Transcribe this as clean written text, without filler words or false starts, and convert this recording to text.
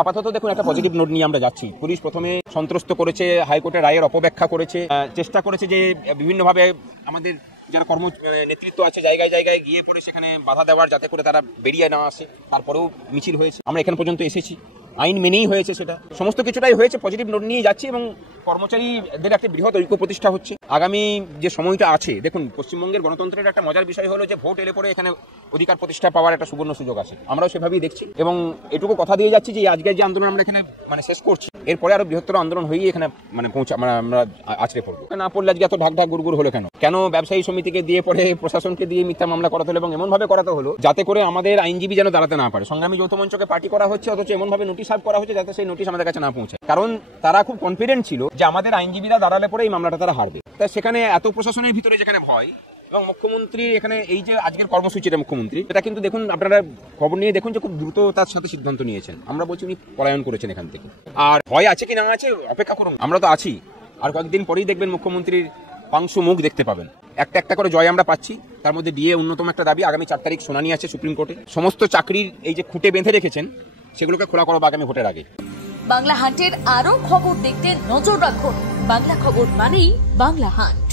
আপাতত দেখুন একটা পজিটিভ নোট নিয়ে আমরা যাচ্ছি। পুলিশ প্রথমে সন্ত্রস্ত করেছে, হাইকোর্টের রায়ের অপব্যাখ্যা করেছে, চেষ্টা করেছে যে বিভিন্নভাবে আমাদের যারা নেতৃত্ব আছে জায়গায় জায়গায় গিয়ে পড়ে সেখানে বাধা দেওয়ার, যাতে করে তারা বেরিয়ে না আসে। তারপরেও মিছিল হয়েছে, আমরা এখান পর্যন্ত এসেছি, আইন মেনেই হয়েছে, সেটা সমস্ত কিছুটাই হয়েছে। পজিটিভ নোট নিয়ে যাচ্ছি এবং কর্মচারীদের একটা বৃহৎ ঐক্য প্রতিষ্ঠা হচ্ছে। আগামী যে সময়টা আছে, দেখুন পশ্চিমবঙ্গের গণতন্ত্রের একটা মজার বিষয় হলো যে ভোট এলে পরে এখানে অধিকার প্রতিষ্ঠা পাওয়ার একটা সুবর্ণ সুযোগ আছে। আমরাও সেভাবেই দেখছি এবং এটুকু কথা দিয়ে যাচ্ছি যে আজকের যে আন্দোলন আমরা এখানে শেষ করছি, এরপরে আরো বৃহত্তর আন্দোলন হয়েই এখানে আমরা আছড়ে পড়বো। না পড়লে আজকে এত ঢাক ঢাক গুড়গুড় হলো কেন ব্যবসায়ী সমিতিকে দিয়ে পরে প্রশাসনকে দিয়ে মিথ্যা মামলা করাতে হলো এবং এমন ভাবে করাতে হলো যাতে করে আমাদের আইনজীবী যেন দাঁড়াতে না পারে। সংগ্রামী যৌথ মঞ্চকে পার্টি করা হচ্ছে, অথচ এমন ভাবে নোটিশ সার্ভ করা হচ্ছে যাতে সেই নোটিশ আমাদের কাছে না পৌঁছে। কারণ তারা খুব কনফিডেন্ট ছিল যে আমাদের আইনজীবীরা দাঁড়ালে পরে এই মামলাটা তারা হারবে। তাই সেখানে এত প্রশাসনের ভিতরে যেখানে ভয়, এবং মুখ্যমন্ত্রী এখানে এই যে আজকের কর্মসূচিটা মুখ্যমন্ত্রী, এটা কিন্তু দেখুন, আপনারা খবর নিয়ে দেখুন যে খুব দ্রুত তার সাথে সিদ্ধান্ত নিয়েছেন। আমরা বলছি উনি পলায়ন করেছেন এখান থেকে। আর ভয় আছে কি না আছে অপেক্ষা করুন, আমরা তো আছি। আর কয়েকদিন পরেই দেখবেন মুখ্যমন্ত্রীর পাংশু মুখ দেখতে পাবেন। একটা একটা করে জয় আমরা পাচ্ছি। তার মধ্যে ডিএ অন্যতম একটা দাবি। আগামী 4 তারিখ শুনানি আছে সুপ্রিম কোর্টে। সমস্ত চাকরির এই যে খুঁটে বেঁধে রেখেছেন সেগুলোকে খোলা করব আগামী ভোটের আগে। বাংলা হান্টের আরো খবর দেখতে নজর রাখুন। বাংলা খবর মানেই বাংলা হান্ট।